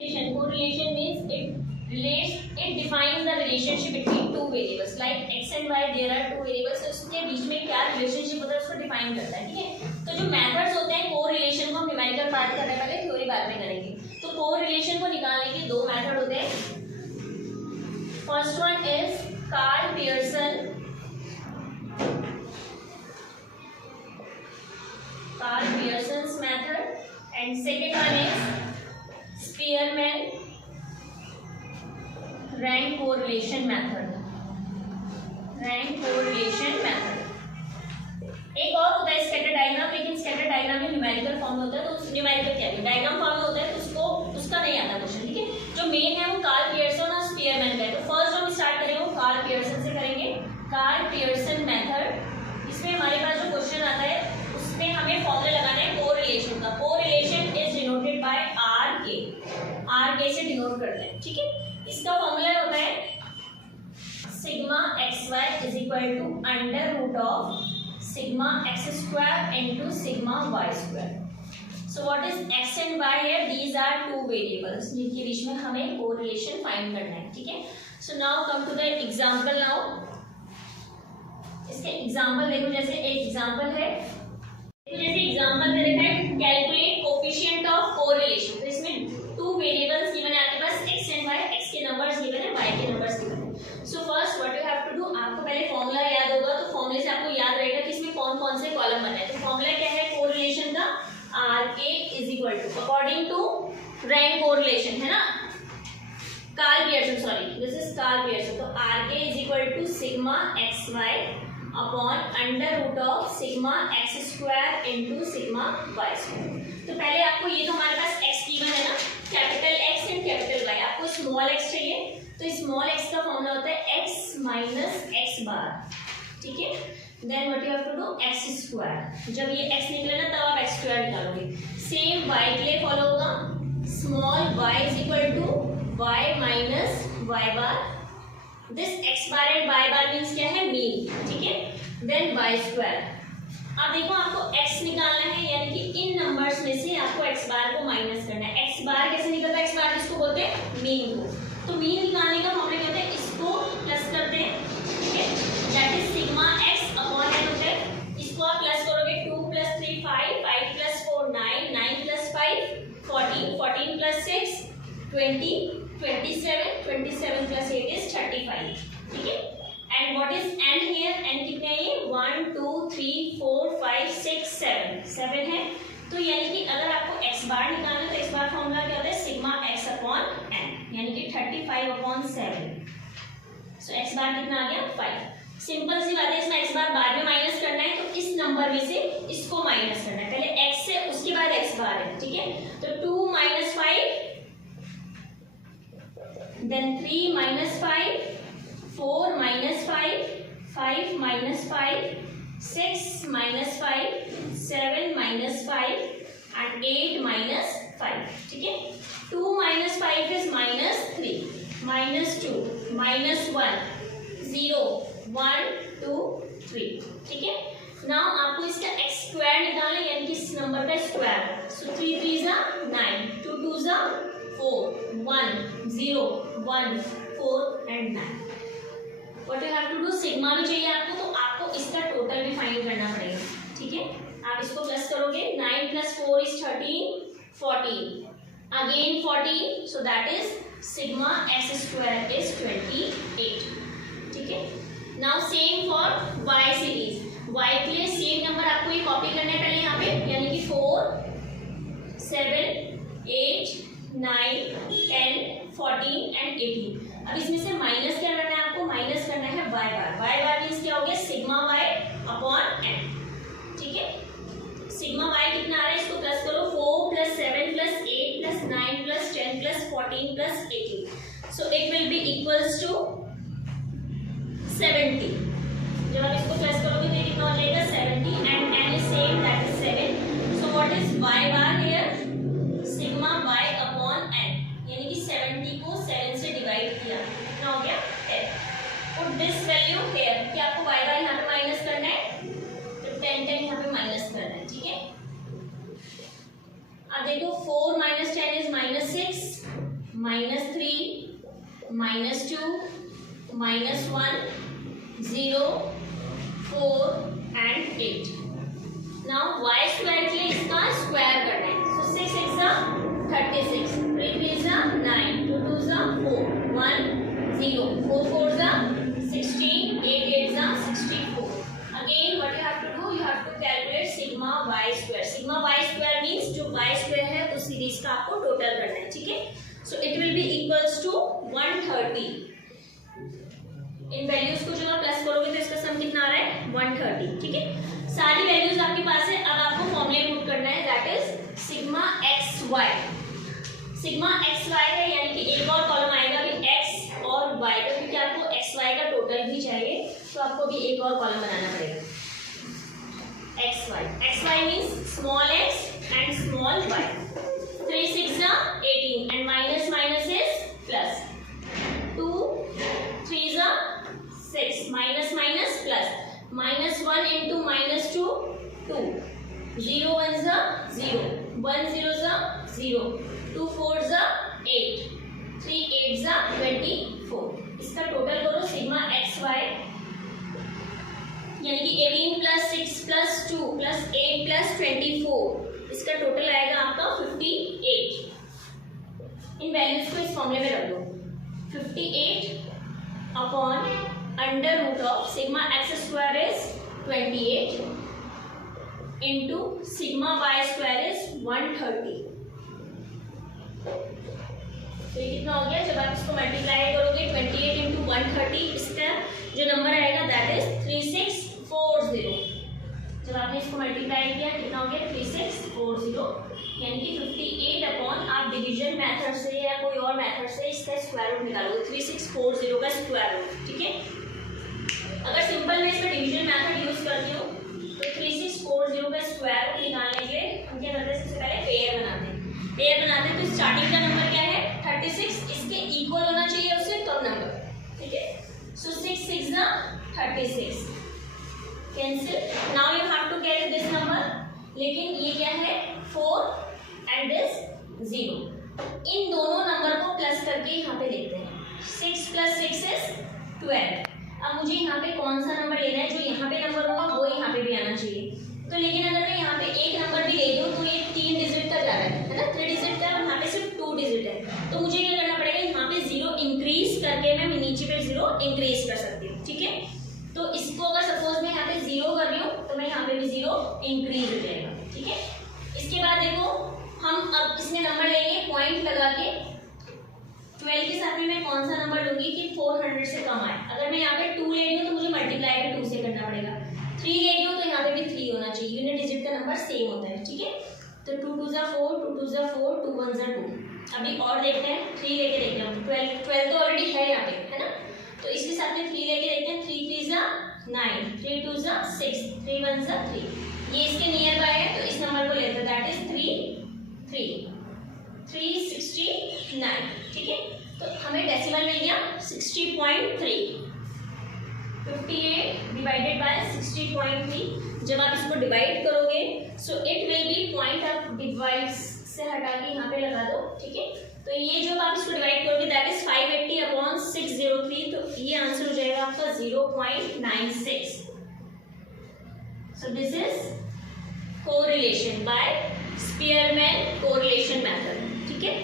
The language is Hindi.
Correlation means it defines the relationship between two variables like x and y. There are two variables, तो उसके बीच में क्या रिलेशनशिप होता है उसको डिफाइन करता है. ठीक है, तो जो मेथड्स होते हैं कोरिलेशन को हम न्यूमेरिकल पार्ट करने वाले थ्योरी बाद में करेंगे. तो कोरिलेशन को निकालने के दो मेथड होते हैं. First one is Karl Pearson's method and second one is Spearman rank correlation method. एक और होता है स्कैटर डायग्राम, लेकिन स्कैटर डायग्राम में न्यूमेरिकल फॉर्म में होता है. तो न्यूमेरिकल क्या है, डायग्राम फॉर्म में होता है, तो उसका नहीं आता क्वेश्चन. ठीक है, जो मेन है वो कार्ल पियर्सन और स्पीयरमैन का है. तो फर्स्ट हम स्टार्ट करेंगे वो कार्ल पियर्सन से करेंगे. कार्ल पियर्सन मेथड, इसमें हमारे पास जो क्वेश्चन आता है उसमें हमें फॉर्मूला लगाना है कोरिलेशन का. Correlation is denoted by R के से डिनोट करते हैं. ठीक है, इसका फॉर्मूला होता है sigma X Y is equal to under root of sigma X square into sigma Y square. So what is X and Y है, दीज आर टू वेरिएबल्स जिनके बीच में हमें कोरिलेशन फाइंड करना है. ठीक है, so now come to the example. Now इसके एग्जांपल देखो. जैसे एक एग्जांपल है, जैसे एग्जांपल दे रखा है कैलकुलेट कोफिशिएंट ऑफ कोरिलेशन. तो इसमें टू वेरिएबल्स गिवन है आपके पास x एंड y. x के नंबर्स गिवन है, y के नंबर्स गिवन है. So first what you have to do, आपको पहले फॉर्मूला याद होगा. तो फॉर्मूले से आपको याद रहेगा कि इसमें कौन कौन से कॉलम बने हैं. तो फॉर्मूला क्या है कोरिलेशन का, rk is equal to according to rank correlation है ना, Karl Pearson, sorry this is Karl Pearson. तो rk is equal to sigma xy upon under root of sigma X square into sigma Y square. तो पहले आपको ये तो हमारे पास x गिवन है ना, capital X and capital Y. आपको स्मॉल x चाहिए, तो स्मॉल x का फॉर्मूला होता है x माइनस एक्स बार. ठीक है, then what you have to do x square. जब ये x निकले ना तब आप x स्क्वायर निकालोगे. सेम y के लिए फॉलो होगा. Small y is equal to y minus y bar. This x bar and y bar means क्या है, मीन. ठीक है, देन y स्क्वायर. अब देखो आपको x निकालना है, यानी कि इन नंबर्स में से आपको x बार को माइनस करना है. x बार कैसे निकलता है, x बार इसको बोलते हैं मीन को. तो मीन निकालने का फॉर्मूला क्या होता है, इसको प्लस करते हैं. ठीक है, that is sigma x upon n होता है. इसको आप प्लस करोगे 2 + 3 5, 5 + 4 9, 9 + 5 14, 14 + 6 20, 27, 27 + 8 is 35. ठीक है, and what is n here, n कितने हैं ये 1 2 3 4 5 6 7 है. तो यानी कि अगर आपको x बार निकालना है तो x बार फॉर्मूला क्या होता है सिग्मा x अपॉन n, यानी कि 35/7. सो x बार कितना आ गया 5. सिंपल सी बात है, इसमें x बार बाद में माइनस करना है, तो इस नंबर में से इसको माइनस करना है. पहले x से उसके बाद x बार है. ठीक है, तो 2 - 5 देन 3 - 5 4 - 5 5 - 5 6 - 5 7 - 5 and 8 - 5. ठीक है, 2 - 5 is -3 -2 -1 0 1 2 3. ठीक है, नाउ आपको इसका x स्क्वायर निकालना है, यानी कि इस नंबर का square. So 3 3 = 9, 2 2 = 4 1 0 1 4 and 9. What you have to do, sigma भी चाहिए आपको, तो आपको इसका टोटल भी फाइंड करना पड़ेगा. ठीक है, आप इसको प्लस करोगे. 9 + 4 is 13 14 again 14, so that is sigma x square is 28. ठीक है, now same for y series. y के लिए सेम नंबर आपको ये कॉपी करना है पहले यहाँ पे, यानी कि 4 7 8 9 10 14 and 18. अब इसमें से माइनस क्या करना है आपको, माइनस करना है y बार. y बार मींस क्या हो गया सिग्मा y अपॉन n. ठीक है, सिग्मा y कितना आ रहा है, इसको प्लस करो. 4 + 7 + 8 + 9 + 10 + 14 + 18. So it will be equals to 70. जब आप इसको प्लस करोगे तो कितना हो जाएगा 70 and n is same, that is 7. So what is y bar here, sigma y upon n, यानी कि 70 को 7 से डिवाइड किया, कितना हो गया 10. पुट दिस वैल्यू हियर, कि आपको y बार यहाँ पे माइनस करना है, तो 10 यहाँ पे माइनस करना है. ठीक है, अब देखो 4 - 10 is -6 -3, -2, -1, 0, 4 and 8. Now y square के लिए इसका स्क्वायर करना है. So 6 6 36, 3 3 9, 2 2 4, 1 0, 4 4 16, 8 8 64. Again what you have to do, you have to calculate sigma y square. Sigma y square means जो y square है उस सीरीज का आपको टोटल करना है. ठीक है. So it will be equals to 130. In values को जब आप प्लस करोगे तो इसका सम कितना आ रहा है 130. ठीक है. सारी वैल्यूज आपके पास है. अब आपको फॉर्मूला पुट करना है, that is sigma X Y. Sigma X Y है, यानी कि एक और कॉलम आएगा भी एक्स और वाई का, क्योंकि आपको एक्स वाई का टोटल भी चाहिए तो आपको भी एक और कॉलम बनाना पड़ेगा. X Y means small X and small Y. 3 6 18 and minus minus is plus. 2 3 6 minus minus plus. -1 into -2 2, 0 1 0, 1 0 0, 2 4 8, 3 8 24. इसका टोटल करो सिग्मा एक्स वाई, यानी कि 18 + 6 + 2 + 8 + 24. इसका टोटल आएगा आपका 58. इन वैल्यूज को इस फॉर्मूले में रख दो. 58 upon under root of sigma X square is 28 into sigma Y square is 130. तो ये कितना हो गया, जब आप इसको मल्टीप्लाई करोगे 28 इंटू 130, इसका जो नंबर आएगा दैट इज 3640. जब आपने इसको मल्टीप्लाई किया कितना हो गया 3640, यानी कि 58 अपॉन आप डिवीजन मेथड से या कोई और मेथड से इसका स्क्वायर रूट निकालोगे. 3640 का स्क्वायर रूट. ठीक है. अगर सिंपल मैं इसका डिवीजन मेथड यूज करती हूँ तो 3640 का स्क्वायर रूट निकालने के लिए हम क्या करते हैं, सबसे पहले पेयर बनाते हैं. तो स्टार्टिंग का नंबर क्या है 36, इसके इक्वल होना चाहिए उससे कम नंबर. ठीक है. So 6 6 36 cancel. Now you have to carry this number. लेकिन ये क्या है 4 एंड दिस 0. इन दोनों नंबर को प्लस करके यहाँ पे लिखते हैं. 6 + 6 इज 12. अब मुझे यहाँ पे कौन सा नंबर लेना है, जो यहाँ पे नंबर होगा वो यहाँ पे भी आना चाहिए. तो लेकिन अगर मैं यहाँ पे एक नंबर भी ले दूँ तो ये 3 डिजिट का जा रहा है ना, 3 डिजिट का. यहाँ पे सिर्फ 2 डिजिट है. तो मुझे क्या करना पड़ेगा, यहाँ पे 0 इंक्रीज करके मैं नीचे पे 0 इंक्रीज कर सकती हूँ. ठीक है. तो इसको अगर सपोज मैं यहाँ पे 0 कर रही हूँ तो मैं यहाँ पे भी 0 इंक्रीज हो जाएगा. ठीक है. इसके बाद देखो हम अब इसमें नंबर लेंगे पॉइंट लगा के. 12 के साथ में मैं कौन सा नंबर लूंगी कि 400 से कम आए. अगर मैं यहाँ पे 2 ले रही हूँ तो मुझे मल्टीप्लाई भी 2 से करना पड़ेगा. 3 ले रही हूँ तो यहाँ पे भी 3 होना चाहिए. यूनिट डिजिट का नंबर सेम होता है. ठीक है. तो 2 2 4, 2 2 4, 2 1 2. अभी और देखते हैं 3 लेके देखते हैं. 12 तो ऑलरेडी है यहाँ पे, है ना. तो इसके साथ में 3 लेके देखते हैं. 3 3 9, 3 2 6, 3 1 3. ये इसके नियर बाय है तो इस नंबर को लेते हैं, दैट इज 369. ठीक है. तो हमें डेसिमल मिल गया 60.3. 58 डिवाइडेड बाय 60.3. जब आप इसको डिवाइड करोगे सो इट विल बी पॉइंट, आप डिवाइड से हटा के यहाँ पे लगा दो. ठीक है. तो ये जो आप इसको डिवाइड करोगे दैट इज 580 अपॉन 603. तो ये आंसर हो जाएगा आपका 0.96. So this is correlation by Spearman correlation method. ठीक है.